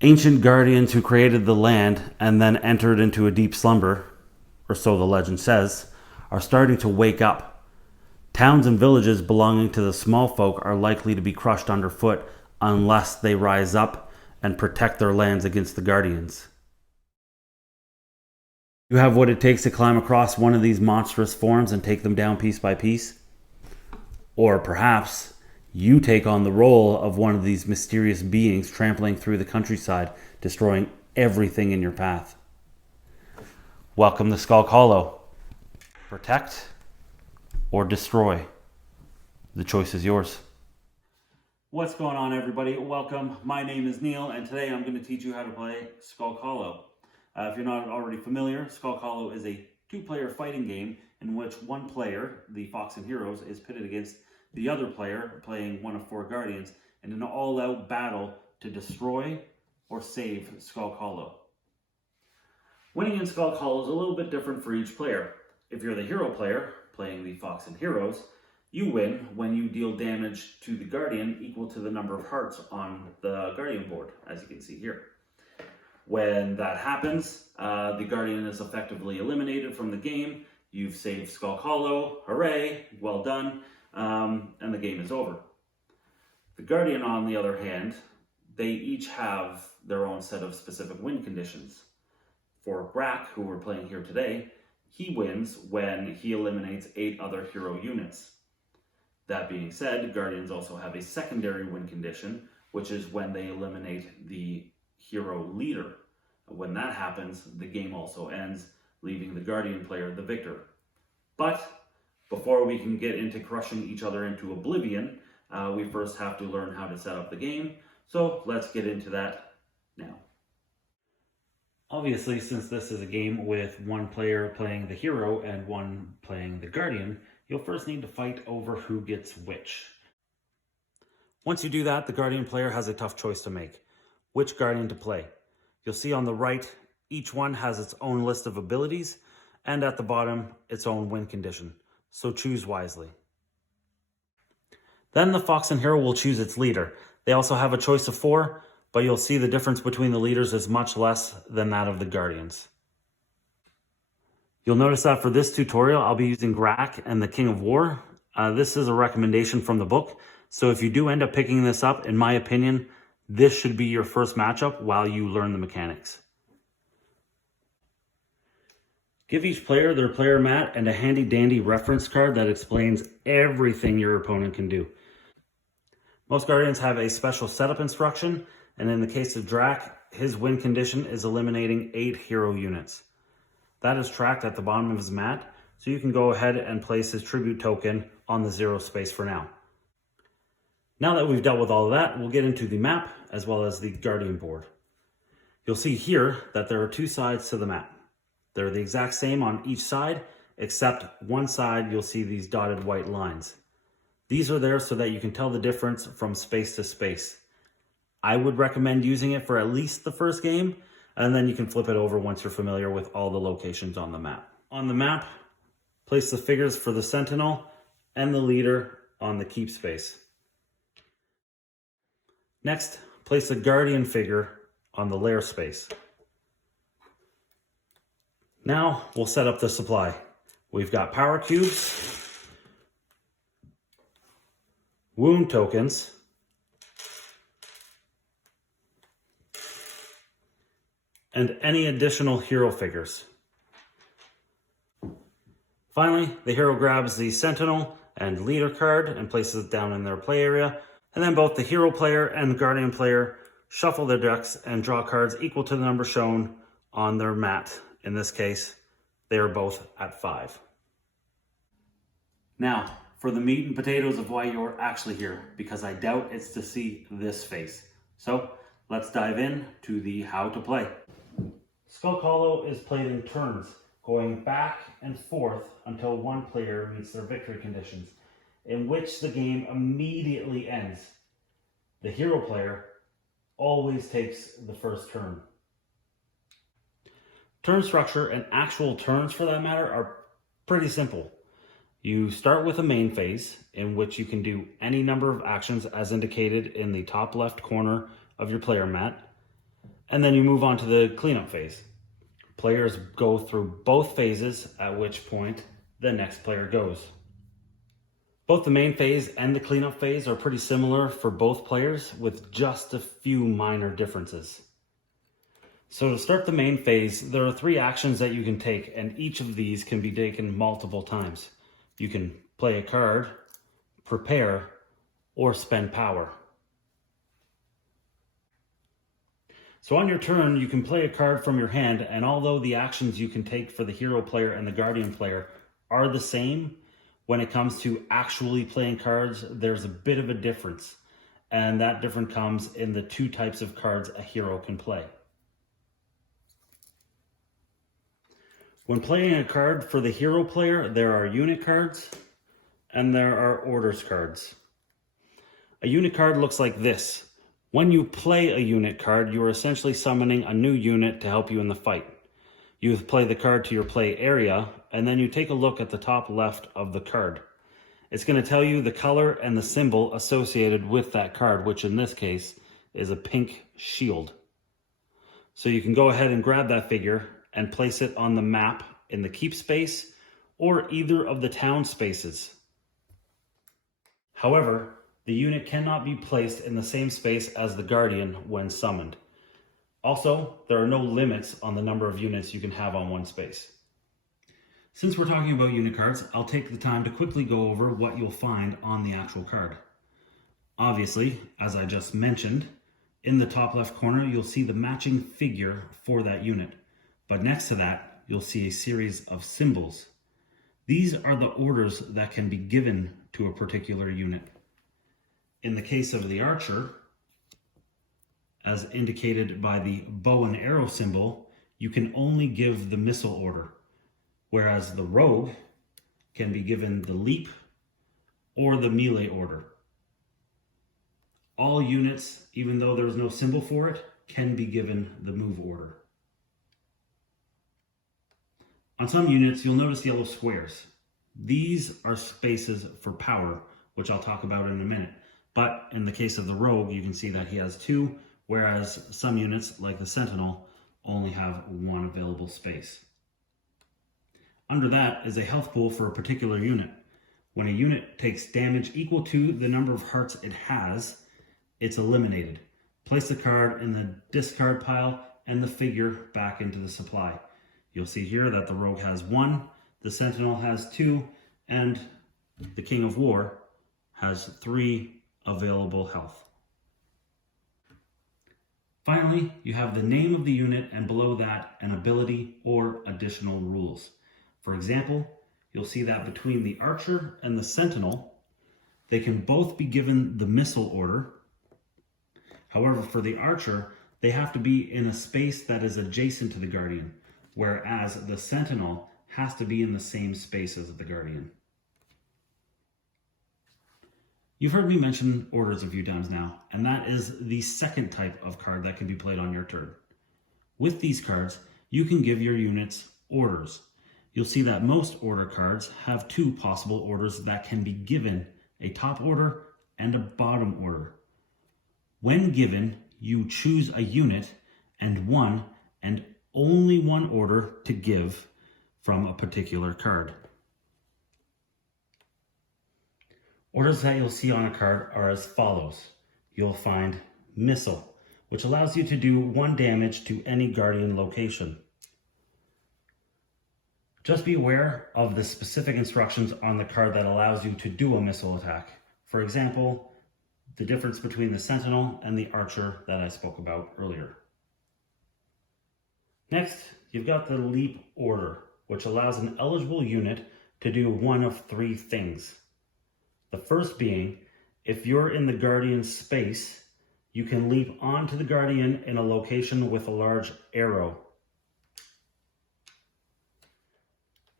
Ancient guardians who created the land and then entered into a deep slumber, or so the legend says, are starting to wake up. Towns and villages belonging to the small folk are likely to be crushed underfoot unless they rise up and protect their lands against the guardians. You have what it takes to climb across one of these monstrous forms and take them down piece by piece? Or perhaps you take on the role of one of these mysterious beings trampling through the countryside, destroying everything in your path. Welcome to Skulk Hollow. Protect or destroy. The choice is yours. What's going on, everybody? Welcome. My name is Neil, and today I'm going to teach you how to play Skulk Hollow. If you're not already familiar, Skulk Hollow is a two-player fighting game in which one player, the Foxen heroes, is pitted against the other player playing one of four guardians in an all-out battle to destroy or save Skulk Hollow. Winning in Skulk Hollow is a little bit different for each player. If you're the hero player playing the Foxen heroes, you win when you deal damage to the guardian equal to the number of hearts on the guardian board, as you can see here. When that happens, the guardian is effectively eliminated from the game. You've saved Skulk Hollow, hooray, well done. And the game is over. The guardian, on the other hand, they each have their own set of specific win conditions. For Brack, who we're playing here today, he wins when he eliminates 8 other hero units. That being said, guardians also have a secondary win condition, which is when they eliminate the hero leader. When that happens, the game also ends, leaving the guardian player the victor. But before we can get into crushing each other into oblivion, we first have to learn how to set up the game. So let's get into that now. Obviously, since this is a game with one player playing the hero and one playing the guardian, you'll first need to fight over who gets which. Once you do that, the guardian player has a tough choice to make. Which guardian to play? You'll see on the right, each one has its own list of abilities, and at the bottom, its own win condition. So choose wisely. Then the Foxen hero will choose its leader. They also have a choice of 4, but you'll see the difference between the leaders is much less than that of the guardians. You'll notice that for this tutorial, I'll be using Grack and the King of War. This is a recommendation from the book, so if you do end up picking this up, in my opinion, this should be your first matchup while you learn the mechanics. Give each player their player mat and a handy dandy reference card that explains everything your opponent can do. Most guardians have a special setup instruction, and in the case of Drac, his win condition is eliminating 8 hero units. That is tracked at the bottom of his mat, so you can go ahead and place his tribute token on the 0 space for now. Now that we've dealt with all of that, we'll get into the map as well as the guardian board. You'll see here that there are 2 sides to the map. They're the exact same on each side, except one side you'll see these dotted white lines. These are there so that you can tell the difference from space to space. I would recommend using it for at least the first game, and then you can flip it over once you're familiar with all the locations on the map. On the map, place the figures for the sentinel and the leader on the keep space. Next, place the guardian figure on the lair space. Now we'll set up the supply. We've got power cubes, wound tokens, and any additional hero figures. Finally, the hero grabs the sentinel and leader card and places it down in their play area, and then both the hero player and the guardian player shuffle their decks and draw cards equal to the number shown on their mat. In this case, they are both at 5. Now, for the meat and potatoes of why you're actually here, because I doubt it's to see this face. So, let's dive in to the how to play. Skulk Hollow is played in turns, going back and forth until one player meets their victory conditions, in which the game immediately ends. The hero player always takes the first turn. Turn structure and actual turns, for that matter, are pretty simple. You start with a main phase in which you can do any number of actions as indicated in the top left corner of your player mat. and then you move on to the cleanup phase. Players go through both phases, at which point the next player goes. Both the main phase and the cleanup phase are pretty similar for both players, with just a few minor differences. So to start the main phase, there are 3 actions that you can take, and each of these can be taken multiple times. You can play a card, prepare, or spend power. So on your turn, you can play a card from your hand, and although the actions you can take for the hero player and the guardian player are the same, when it comes to actually playing cards, there's a bit of a difference. And that difference comes in the 2 types of cards a hero can play. When playing a card for the hero player, there are unit cards and there are orders cards. A unit card looks like this. When you play a unit card, you are essentially summoning a new unit to help you in the fight. You play the card to your play area, and then you take a look at the top left of the card. It's going to tell you the color and the symbol associated with that card, which in this case is a pink shield. So you can go ahead and grab that figure and place it on the map in the keep space or either of the town spaces. However, the unit cannot be placed in the same space as the guardian when summoned. Also, there are no limits on the number of units you can have on one space. Since we're talking about unit cards, I'll take the time to quickly go over what you'll find on the actual card. Obviously, as I just mentioned, in the top left corner, you'll see the matching figure for that unit. But next to that, you'll see a series of symbols. These are the orders that can be given to a particular unit. In the case of the archer, as indicated by the bow and arrow symbol, you can only give the missile order, whereas the rogue can be given the leap or the melee order. All units, even though there's no symbol for it, can be given the move order. On some units, you'll notice yellow squares. These are spaces for power, which I'll talk about in a minute. But in the case of the rogue, you can see that he has 2, whereas some units, like the sentinel, only have 1 available space. Under that is a health pool for a particular unit. When a unit takes damage equal to the number of hearts it has, it's eliminated. Place the card in the discard pile and the figure back into the supply. You'll see here that the rogue has 1, the sentinel has 2, and the king of war has 3 available health. Finally, you have the name of the unit, and below that, an ability or additional rules. For example, you'll see that between the archer and the sentinel, they can both be given the missile order. However, for the archer, they have to be in a space that is adjacent to the guardian, whereas the sentinel has to be in the same space as the guardian. You've heard me mention orders a few times now, and that is the second type of card that can be played on your turn. With these cards, you can give your units orders. You'll see that most order cards have 2 possible orders that can be given, a top order and a bottom order. When given, you choose a unit and one and only one order to give from a particular card. Orders that you'll see on a card are as follows. You'll find Missile, which allows you to do 1 damage to any guardian location. Just be aware of the specific instructions on the card that allows you to do a missile attack. For example, the difference between the sentinel and the archer that I spoke about earlier. Next, you've got the leap order, which allows an eligible unit to do 1 of 3 things. The first being, if you're in the guardian's space, you can leap onto the guardian in a location with a large arrow.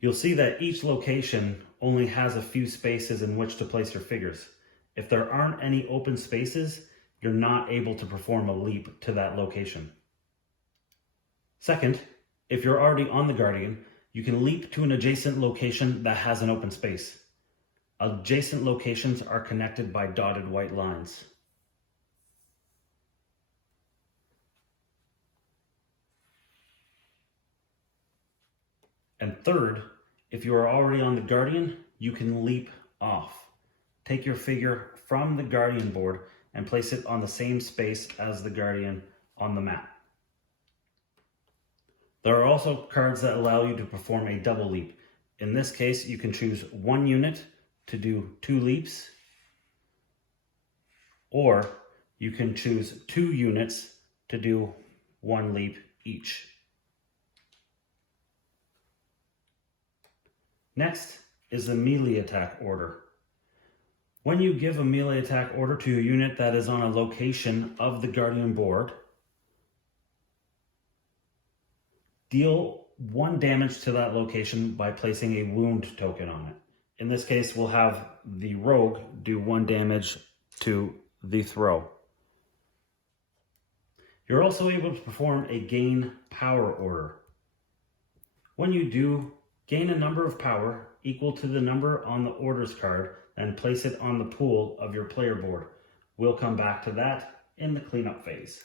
You'll see that each location only has a few spaces in which to place your figures. If there aren't any open spaces, you're not able to perform a leap to that location. Second, if you're already on the guardian, you can leap to an adjacent location that has an open space. Adjacent locations are connected by dotted white lines. And third, if you are already on the Guardian, you can leap off. Take your figure from the Guardian board and place it on the same space as the Guardian on the map. There are also cards that allow you to perform a double leap. In this case, you can choose one unit to do 2 leaps, or you can choose 2 units to do 1 leap each. Next is the melee attack order. When you give a melee attack order to a unit that is on a location of the Guardian board, deal 1 damage to that location by placing a wound token on it. In this case, we'll have the rogue do 1 damage to the throw. You're also able to perform a gain power order. When you do, gain a number of power equal to the number on the orders card and place it on the pool of your player board. We'll come back to that in the cleanup phase.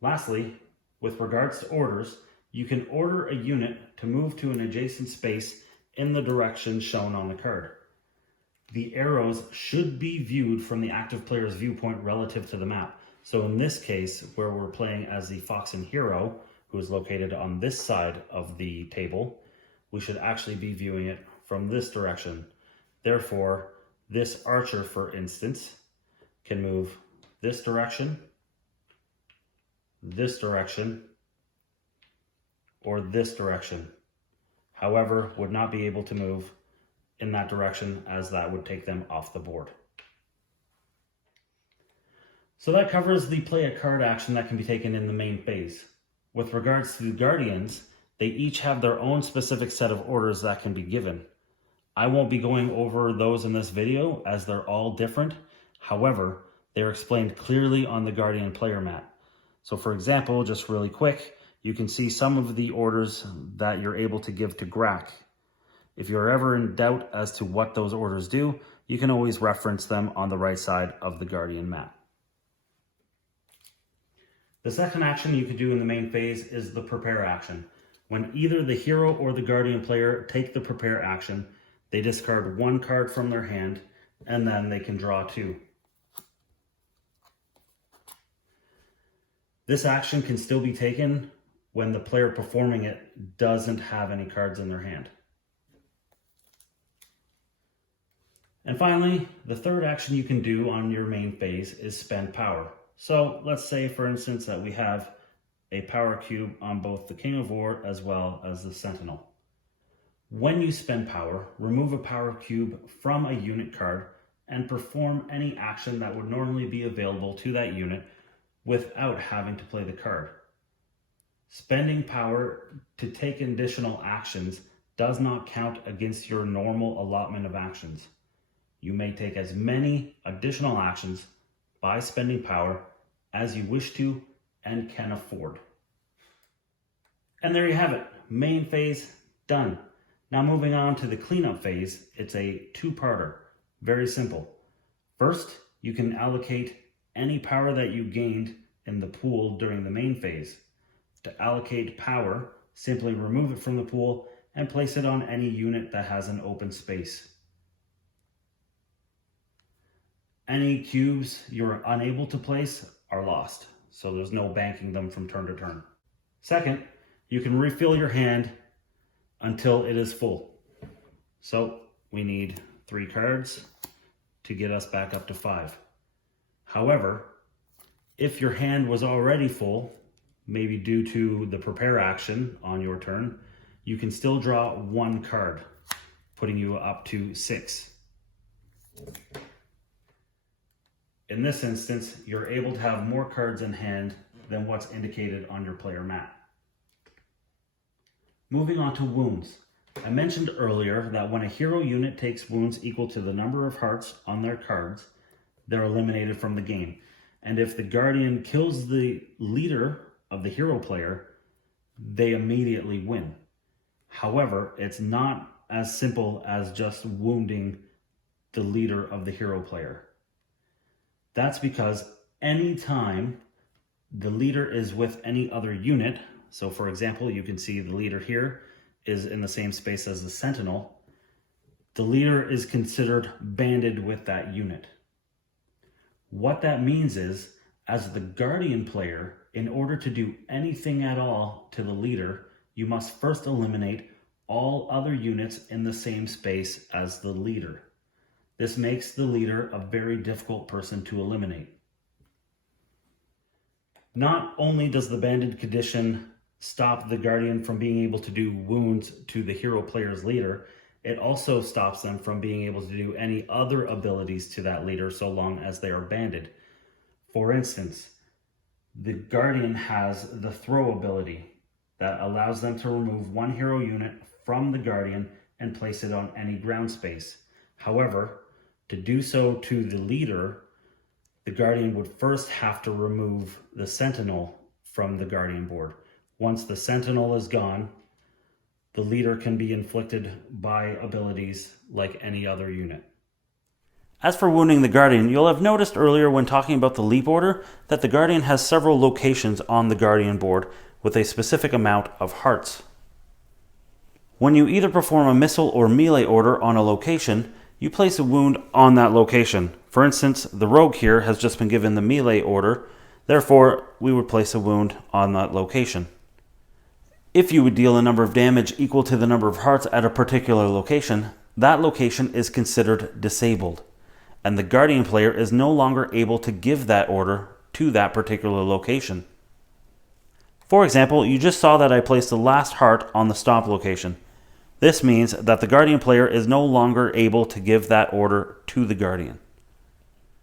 Lastly, with regards to orders, you can order a unit to move to an adjacent space in the direction shown on the card. The arrows should be viewed from the active player's viewpoint relative to the map. So in this case, where we're playing as the Foxen hero, who is located on this side of the table, we should actually be viewing it from this direction. Therefore, this archer, for instance, can move this direction, or this direction. However, would not be able to move in that direction, as that would take them off the board. So that covers the play a card action that can be taken in the main phase. With regards to the Guardians, they each have their own specific set of orders that can be given. I won't be going over those in this video as they're all different. However, they're explained clearly on the Guardian player mat. So for example, just really quick, you can see some of the orders that you're able to give to Grak. If you're ever in doubt as to what those orders do, you can always reference them on the right side of the Guardian map. The second action you could do in the main phase is the prepare action. When either the hero or the Guardian player take the prepare action, they discard 1 card from their hand, and then they can draw 2. This action can still be taken when the player performing it doesn't have any cards in their hand. And finally, the third action you can do on your main phase is spend power. So let's say, for instance, that we have a power cube on both the King of War as well as the Sentinel. When you spend power, remove a power cube from a unit card and perform any action that would normally be available to that unit without having to play the card. Spending power to take additional actions does not count against your normal allotment of actions. You may take as many additional actions by spending power as you wish to and can afford. And there you have it, main phase done. Now moving on to the cleanup phase, it's a 2-parter, very simple. First, you can allocate any power that you gained in the pool during the main phase. To allocate power, simply remove it from the pool and place it on any unit that has an open space. Any cubes you're unable to place are lost, so there's no banking them from turn to turn. Second, you can refill your hand until it is full. So we need 3 cards to get us back up to 5. However, if your hand was already full, maybe due to the prepare action on your turn, you can still draw 1 card, putting you up to 6. In this instance, you're able to have more cards in hand than what's indicated on your player mat. Moving on to wounds. I mentioned earlier that when a hero unit takes wounds equal to the number of hearts on their cards, they're eliminated from the game. And if the Guardian kills the leader of the hero player, they immediately win. However, it's not as simple as just wounding the leader of the hero player. That's because anytime the leader is with any other unit, so for example, you can see the leader here is in the same space as the sentinel, the leader is considered banded with that unit. What that means is, as the guardian player, in order to do anything at all to the leader, you must first eliminate all other units in the same space as the leader. This makes the leader a very difficult person to eliminate. Not only does the banded condition stop the guardian from being able to do wounds to the hero player's leader, it also stops them from being able to do any other abilities to that leader so long as they are banded. For instance, the guardian has the throw ability that allows them to remove one hero unit from the guardian and place it on any ground space. However, to do so to the leader, the guardian would first have to remove the sentinel from the guardian board. Once the sentinel is gone, the leader can be inflicted by abilities like any other unit. As for wounding the guardian, you'll have noticed earlier when talking about the leap order that the guardian has several locations on the guardian board with a specific amount of hearts. When you either perform a missile or melee order on a location, you place a wound on that location. For instance, the rogue here has just been given the melee order, therefore we would place a wound on that location. If you would deal a number of damage equal to the number of hearts at a particular location, that location is considered disabled, and the guardian player is no longer able to give that order to that particular location. For example, you just saw that I placed the last heart on the stop location. This means that the guardian player is no longer able to give that order to the guardian.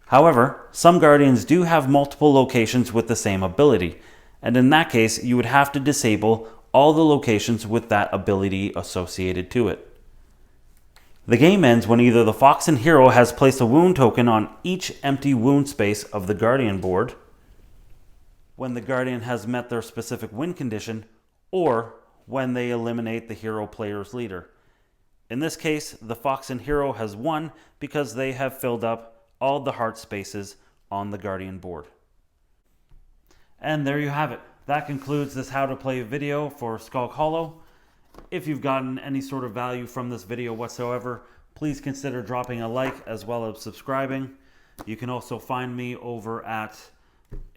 However, some guardians do have multiple locations with the same ability, and in that case, you would have to disable all the locations with that ability associated to it. The game ends when either the Foxen hero has placed a wound token on each empty wound space of the guardian board, when the guardian has met their specific win condition, or when they eliminate the hero player's leader. In this case, the Foxen hero has won because they have filled up all the heart spaces on the guardian board. And there you have it. That concludes this how to play video for Skulk Hollow. If you've gotten any sort of value from this video whatsoever, please consider dropping a like as well as subscribing. You can also find me over at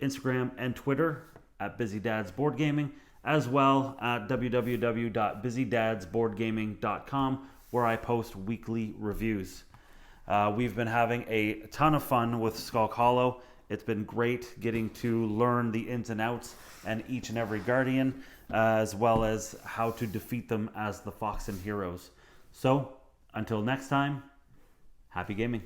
Instagram and Twitter at BusyDadsBoardGaming, as well at www.busydadsboardgaming.com, where I post weekly reviews. We've been having a ton of fun with Skulk Hollow. It's been great getting to learn the ins and outs and each and every guardian, as well as how to defeat them as the Foxen heroes. So, until next time, happy gaming.